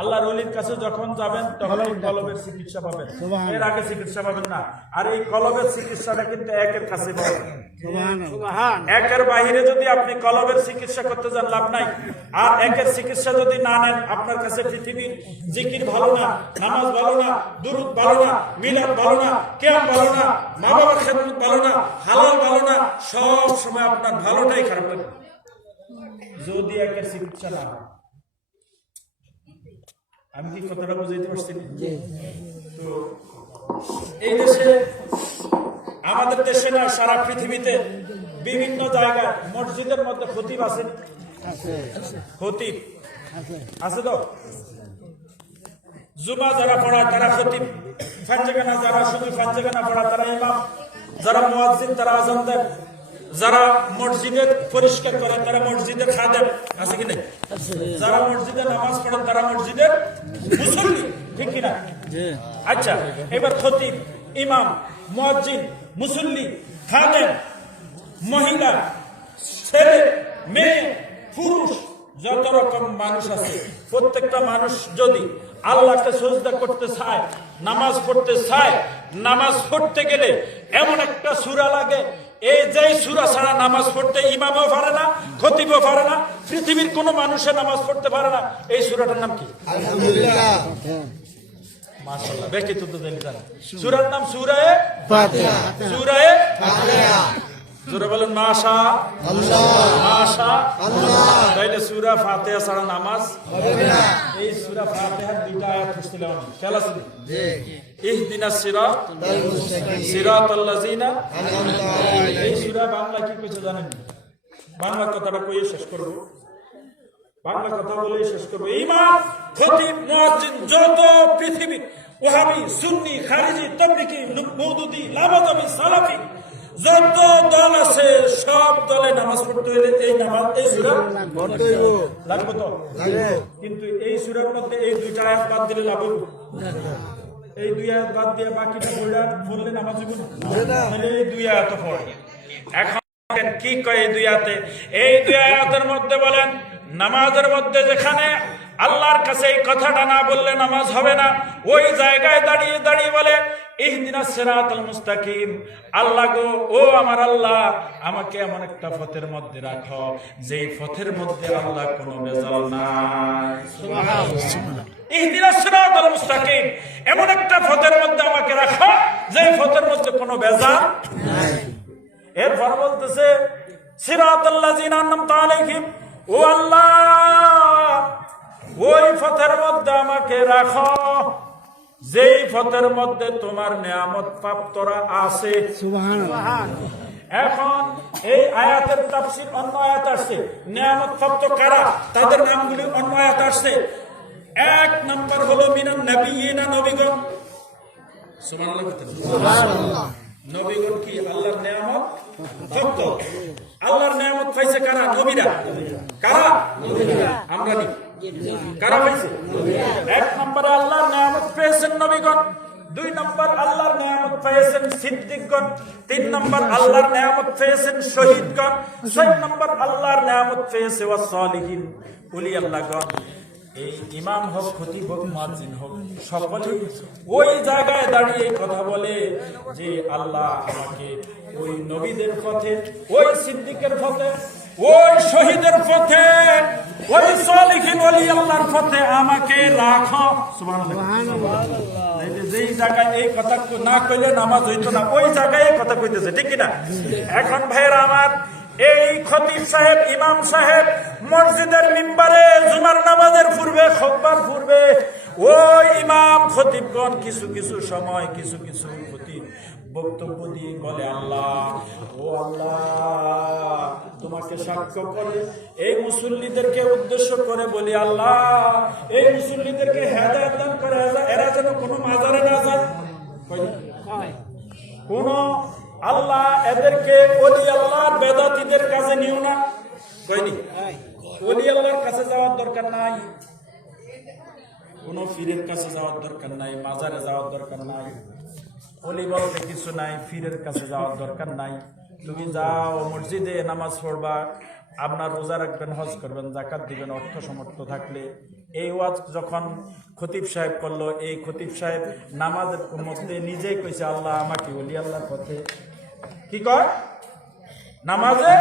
আল্লাহর ওলির কাছে যখন যাবেন তখন কলবের চিকিৎসা পাবেন, এর আগে চিকিৎসা পাবেন না। আর এই কলবের চিকিৎসাটা কিন্তু একের কাছে পাবেন। একের বাহিরে যদি আপনি কলবের চিকিৎসা করতে যান লাভ নাই। আর একের চিকিৎসা যদি না নেন, আপনার কাছে পৃথিবীর জিকির ভালো না, নামাজ ভালো না, দুরূদ ভালো না, মিলাদ ভালো না, কিয়াম ভালো না, মা বাবার খেদমত ভালো না, হালাল ভালো না, সব সময় আপনার ভালোটাই খারাপ লাগে যদি একের চিকিৎসা না হয়। আমি কি কথাটা বুঝাইতে পারছি? তো এই দেশে, আমাদের দেশে না, সারা পৃথিবীতে বিভিন্ন জায়গায় মসজিদের মধ্যে খতিব আছেন, খতিব আছে তো। জুমা যারা পড়ায় তারা খতিব, ফাঞ্জেখানা যারা শুধু ফাঞ্জেখানা পড়ায় তারা ইমাম, যারা মুয়াজ্জিন তারা আযান দেন, যারা মসজিদের পরিষ্কার করে তারা মসজিদের খাদেম, আছে কি না? যারা মসজিদে নামাজ পড়েন তারা মসজিদের মুসল্লি, ঠিক কিনা? আচ্ছা, এবার খতিব, ইমাম, মুয়াজ্জিন, মুসল্লি, খাদেম, মহিলা, ছেলে, মেয়ে, পুরুষ, যত রকম মানুষ আছে, প্রত্যেকটা মানুষ যদি আল্লাহকে সিজদা করতে চায়, নামাজ পড়তে চায়, নামাজ পড়তে গেলে এমন একটা সূরা লাগে, এই যে সূরা ছাড়া নামাজ পড়তে ইমামও পারে না, খতিবও পারে না, পৃথিবীর কোন মানুষে নামাজ পড়তে পারে না। এই সূরাটার নাম কি? আলহামদুলিল্লাহ। মাশাআল্লাহ, বেশি তো জানেন। সূরার নাম সূরায়ে ফাতিহা। সূরায়ে ফাতিহা। জোরে বলেন মাশাআল্লাহ, মাশাআল্লাহ। তাইলে সূরা ফাতিহা ছাড়া নামাজ হবে না। এই সূরা ফাতিহার দুইটা আয়াত হচ্ছিল, খেয়াল আছে? জি। ইহদিনাস সিরাতাল মুস্তাকিম, সিরাতাল্লাযিনা আনআমতা আলাইহিম। এই সূরা বাংলা কি কইছে জানেন? বাংলা কথাটা কইয়ে শেষ করব, বাংলা কথা বলে শেষ করব। ইমাম, খতিব, মুয়াজ্জিন, যত পৃথিবী ওয়াহাবি, সুন্নি, খারিজি, তাবলিগি, মওদুদি, লামাযাবি, সালাফি যত দল আছে, সব দলে নামাজ পড়তে হইলে এই নামাজ, এই সূরা পড়তে হইব, লাগবে তো? কিন্তু এই সূরার মধ্যে এই দুইটা আয়াত বাদ দিলে লাভ হইব? এই দুই আয়াত বাদ দিয়ে বাকিটা পড়লে নামাজ হইব না? মানে এই দুই আয়াত পড়ে। এখন কি কয় এই দুই আয়াতে? এই দুই আয়াতের মধ্যে বলেন, নামাজের মধ্যে যেখানে আল্লাহর কাছে এই কথাটা না বললে নামাজ হবে না, ওই জায়গায় দাঁড়িয়ে দাঁড়িয়ে বলে ইহদিনাস সিরাতাল মুস্তাকিম, আল্লাহ গো, ও আমার আল্লাহ, আমাকে এমন একটা পথের মধ্যে রাখো যেই পথের মধ্যে আল্লাহ কোনো ভেজাল নাই। সুবহানাল্লাহ। ইহদিনাস সিরাতাল মুস্তাকিম, এমন একটা পথের মধ্যে আমাকে রাখো যেই পথের মধ্যে কোনো ভেজাল নাই। এরপর বলতেছে সিরাতাল্লাযিনা আনআমতা আলাইহিম, ও আল্লাহ, ওই পথের মধ্যে আমাকে রাখো যেই পথের মধ্যে তোমার নিয়ামত প্রাপ্তরা আছে। সুবহানাল্লাহ। এখন এই আয়াতের তাফসীর অন্য আয়াত আসছে, নিয়ামত প্রাপ্ত কারা তাদের নামগুলি অন্য আয়াত আসছে। এক নাম্বার হলো মিনান নবিয়িনা, নবীগণ। সুবহানাল্লাহ। নবীগণ কি আল্লাহর নিয়ামত প্রাপ্ত? আল্লাহর নিয়ামত পাইছে কারা? নবীরা। কারা? নবীরা। আমরা নি কারা পাইছে? এক নম্বরে আল্লাহর নিয়ামত পেয়েছেন নবীগণ, দুই নম্বর আল্লাহর নিয়ামত পেয়েছেন সিদ্দিকগণ, তিন নম্বর আল্লাহর নিয়ামত পেয়েছেন শহীদগণ, ছয় নম্বর আল্লাহর নিয়ামত পেয়েছে ওয়াসসালিহিন, ওলি আল্লাহগণ। এই ইমাম হোক, খতিব হোক, মুয়াজ্জিন হোক, সকলে ওই জায়গায় দাঁড়িয়ে কথা বলে যে আল্লাহ আমাকে ওই নবীদের পথে, ওই সিদ্দিকের পথে, ওই শহীদের পথে, ওই সালিহিন ওলি আল্লাহর পথে আমাকে রাখো। সুবহানাল্লাহ। যেই জায়গায় এই কথা না কইলে নামাজ হইতো না, ওই জায়গায় কথা কইতেছে, ঠিক কিনা? এখন ভাইয়েরা আমার, এই খতিব সাহেব, ইমাম সাহেব মসজিদের মিম্বারে জুমার নামাজের পূর্বে, খুতবার পূর্বে ওই ইমাম খতিবগণ কিছু কিছু সময় কিছু কিছু খতিব বক্তব্য দিয়ে বলে, আল্লাহ, ও আল্লাহ, তোমাকে সাক্ষ্য করে এই মুসল্লিদেরকে উদ্দেশ্য করে বলি, আল্লাহ, এই মুসল্লিদেরকে হেদায়েত দান করে, এরা যেন কোনো মাজারে না যায়, কোন আল্লাহ এদেরকে ওলি আল্লাহর বেদাতীদের কাছে নিও না। কইনি ওলি আল্লাহর কাছে যাওয়ার দরকার নাই, কোন পীরের কাছে যাওয়ার দরকার নাই, মাজারে যাওয়ার দরকার নাই, ওলি বলতে কিছু নাই, পীরের কাছে যাওয়ার দরকার নাই। তুমি যাও মসজিদে নামাজ পড়বা, আপনার রোজা রাখবেন, হজ করবেন, যাকাত দিবেন অর্থ সামর্থ্য থাকলে। এই ওয়াজ যখন খতিব সাহেব করলো, এই খতিব সাহেব নামাজের মধ্যে নিজেই কইছে আল্লাহ আমাকে ওলি আল্লাহর পথে কি কয় নামাজে